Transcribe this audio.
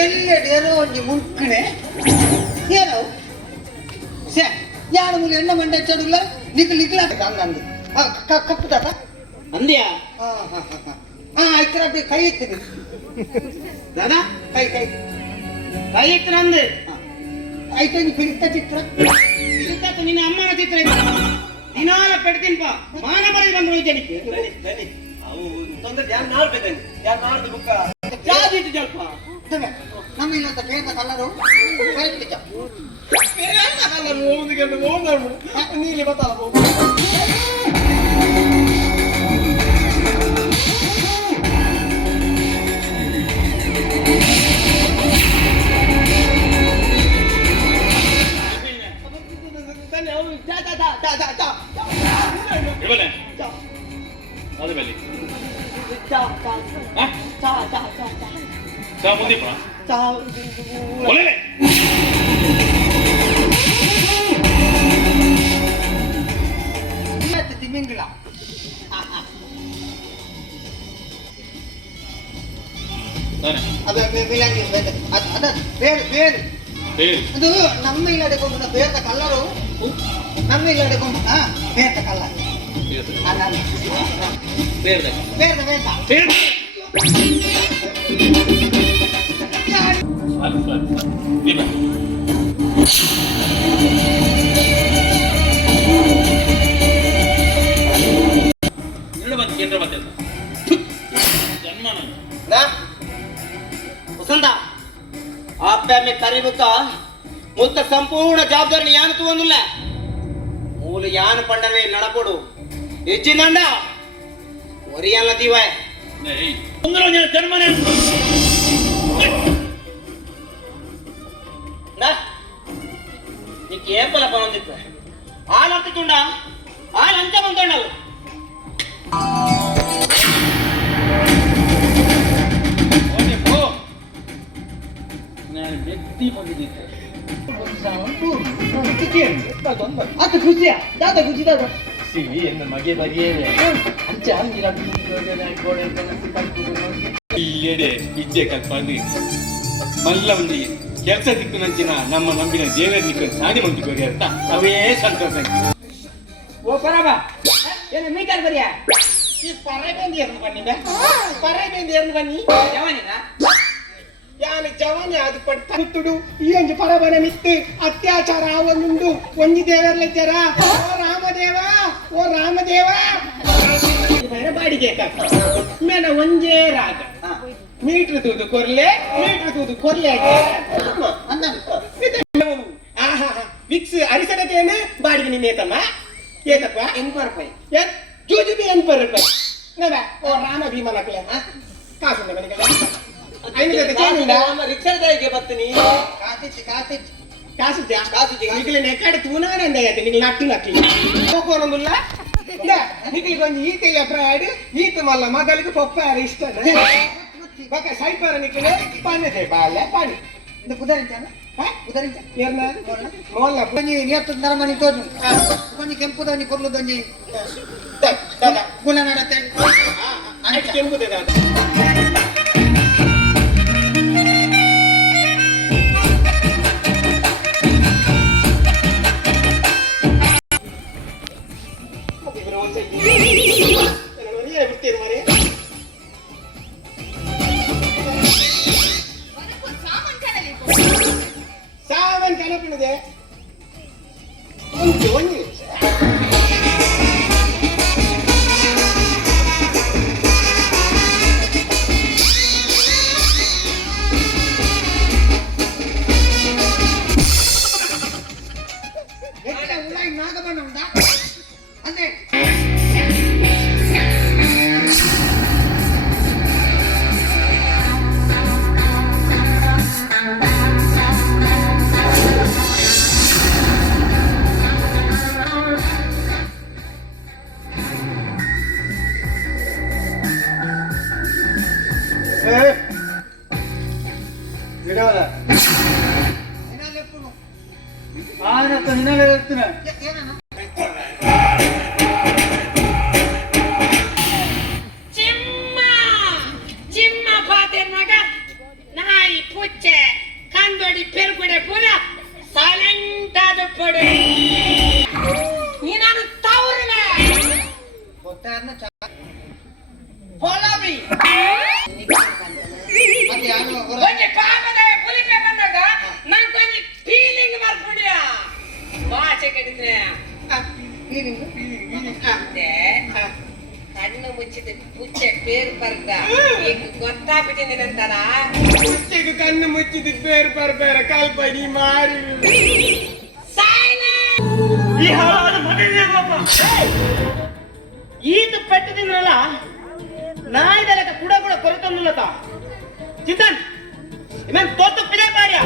ಎಲ್ಲೆಡೆಯರೋ ಒಂಜಿ ಮುಲ್ಕಣೆ ಏನೋ ಸೇ ಯಾರು ಮುಲಿ ಎಣ್ಣ ಮಂಡೆ ಚಡುಲ್ಲ ನಿಕ್ಲ ಹಂಗಂದು ಕಪ್ಪು ತಾತ ಅಂದ್ಯಾ ಇತರ ಕೈ ಇತ್ತು ದಾದಾ ಕೈ ಕೈ ಕೈ ಇತ್ತು ಅಂದೆ ಆಯ್ತು ಪಿಡಿತ ಚಿತ್ರ ನಿನ್ನ ಅಮ್ಮನ ಚಿತ್ರ ದಿನಾಲ ಪೆಡ್ತೀನ್ಪ ಮಾನ ಬರೀ ಬಂದು ಹೋಯ್ತೇನಿಕ್ಕೆ ಅವು ತೊಂದರೆ ಯಾರು ನಾಡ್ಬೇಕಂತ ಯಾರು ನಾಡ್ದು ಬುಕ್ಕ ಜಾದಿಟ್ಟು ಜಲ್ಪ ನಮ್ಮ ಇಲ್ಲಂತ ಬೇಗ ಕಲ್ಲರು ನೀಲಿ ಬತ್ತಲ್ಲ ತಿಮ್ಮಿಂಗಿಲ್ಲ ಅದು ಅದ ಬೇರೆ ಬೇರೆ ಅದು ನಮ್ಮ ಇಲ್ಲದೆ ಕೊಂಡು ಬೇರ್ದ ಕಲ್ಲರು ನಮ್ಮ ಇಲ್ಲದೆ ಕೊಂಡು ಬೇರ್ದ ಕಲ್ಲರು ಬೇರ್ದ ಬೇರ್ದ ಬೇರ್ದ ವಸಂತ ಆಪ್ಯಾಮೆ ಕರಿಬುಕ್ಕ ಮುತ್ತ ಸಂಪೂರ್ಣ ಜವಾಬ್ದಾರಿ ಯಾನು ತಗೊಂಡಿಲ್ಲ ಮೂಲ ಯಾನು ಪಂಡವೇ ನಡಪಡು ಹೆಚ್ಚಿನಂಡ ಒರಿಯಲ್ಲ ದೀವ నీకు ఏం పల పని ఉంది ఆలంటుకుండా ఆలంతా ఉంటాడు నేను వ్యక్తి పొందిద్ದೆ ಅದು ಖುಷಿಯಾ ದಾದ ಖುಷಿ ದಾದ ಸಿವಿ ಎಂದು ಮಗೆ ಬರಿಯೇವೆ ಅಂಚ ಅಂದಿರ ಇಲ್ಲೆಡೆ ಇಜ್ಜೆ ಕಲ್ಪಂದು ಮಲ್ಲ ಒಂದು ಕೆಲಸ ಸಿಕ್ಕು ನಂಚಿನ ನಮ್ಮ ನಂಬಿನ ದೇವರ ನಿಕ್ಕ ಸಾಡಿ ಮಂದಿಗೋರಿ ಅಂತ ಅವೇ ಸಂತೋಷ ಓ ಪರಬ ಏನು ಮೀಟರ್ ಬರಿಯಾ ಈ ಪರಬೇಂದಿ ಎಂದು ಬನ್ನಿದೆ ಪರಬೇಂದಿ ಎಂದು ಬನ್ನಿ ಯಾವನಿನ ಯಾನ ಜವಾನಿ ಅದು ಪಡ್ತುಡು ಈ ಒಂದು ಪರಬನ ಮಿತ್ತು ಅತ್ಯಾಚಾರ ಅವನುಂಡು ಒಂಜಿ ದೇವರ್ಲೆಜ್ಜರ ಓ ರಾಮದೇವ ಬಾಡಿಗೆ ಮೇನ ಒಂಜೇ ರಾಗ ಮೀಟ್ರ್ ತೂದು ಕೊರ್ಲೆ ವಿಕ್ಸ್ ಅರಿಸಡಕೇನು ಬಾಡಿಗೆ ನಿನ್ನ ಏತಮ್ಮ ಏತಪ್ಪ ₹80 ಜೂಜುಬಿ ₹80 ನೋಡ ಓ ರಾಮ ಭೀಮನಕ್ಲೆ ಕಾಸು ಮನೆಗೆ ರಿಕ್ಷಾದಾಗೆ ಬರ್ತೀನಿ ಕಾಸು ನಿಖಿಲ ನೆಕ್ಕಾಡ ತೂನಾನಂದ ಆಯ್ತು ನಿಖಿಲ ನಟ್ಟಿ ಹೋಗೋನೊಂದುಲ್ಲ ನಿಖಿಲಿಗೆ ಒಂದು ಈತೆಯ ಪ್ರಾಡ್ ಈತ ಮಲ್ಲ ಮಗಳಿಗೆ ಪಪ್ಪಾರ ಇಷ್ಟ ಬಕ ಸೈಪಾರ ನಿಖಿಲ ಪಾನ್ಯದೆ ಬಾಲ್ಯ ಪಾಣಿ ಇದು ಕುದರಿಂಚಾನ ಕುದರಿಂಚ ಏರ್ನ ಮೋಲ್ಲ ಒಂಜಿ ನಿಯತ್ತು ನರಮಣಿ ತೋಜು ಒಂಜಿ ಕೆಂಪುದೊಂಜಿ ಕೊರ್ಲುದೊಂಜಿ ಗುಣ ನಡತೆ ಕೆಂಪುದೆ ದಾದ ಸಾವನ್ ಕನಪಿನದೆ ಒಂದು ನಾಗಬಣ್ಣ ಉಂಟಾ ಅಂದ್ರೆ ಚಿಮ್ಮ ಪಾತೆ ಮಗ ನಾಯಿ ಪುಚ್ಚೆ ಕಲ್ಪಡೆ ನೀನಾನು ತವರಿನ ಗೊತ್ತಾರ್ನ ಪೊಲಬಿ ಅದು ಯಾರು ಒಂಜಿ ಪಾಪದ ಪುಲಿಪೆ ಬಂದಾಗ ನಂಗೆ ಕೊಂಚ ಫೀಲಿಂಗ್ ಬರ್ಕೊಡಿಯ ಭಾಷೆ ಕೆಡಿದ್ರೆ ಅಂತೆ ಕಣ್ಣು ಮುಚ್ಚಿದ ಪುಚ್ಚೆ ಪೇರು ಬರ್ದ ಈಗ ಗೊತ್ತಾಗ್ಬಿಟ್ಟಿದ್ದೀನಂತಾರ ಕುಚ್ಚಿಗೆ ಕಣ್ಣು ಮುಚ್ಚಿದ ಬೇರೆ ಬರ್ಬೇರೆ ಕಲ್ಪಡಿ ಮಾರಿ ಈ ಹಾಳಾದ ಮನೆಯೇ ಪಾಪ ಈತ ಪೆಟ್ಟದಿದ್ರಲ್ಲ ನಾಯಿದೆಲ್ಲ ಕೂಡ ಕೊರತಂದುಲ್ಲತ ಚಿಂತನ್ ಇಮೇನ್ ತೋತು ಪಿರೇ ಬಾರ್ಯ